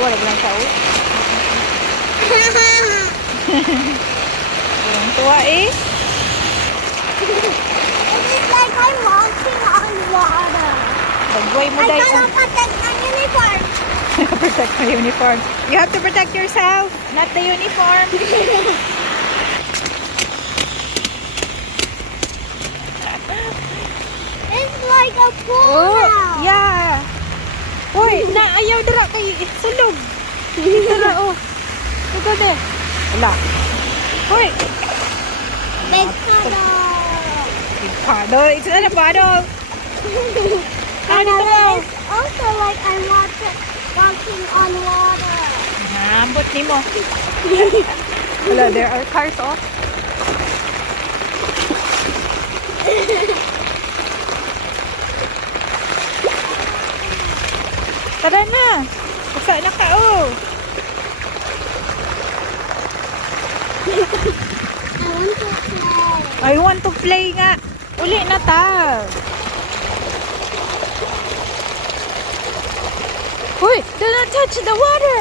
Wala lang siya. Walang tuwa eh. It is like I'm walking on water. Dagway mo I dahil. gotta protect my uniform. Protect my uniform. You have to protect yourself, not the uniform. It's like a pool Oh, now. yeah. Uy, naayaw dira kay sulog. Dira oh. Ito de. Wala. Uy. Big puddle. Big paddle. It's not a paddle. And dito mo. it's also like I'm walking on water. Ambot ni mo. Wala, there are cars oh. Tara na. Basta na ka oh. I want to play. I want to play nga. Uli na ta. Uy, do not touch the water.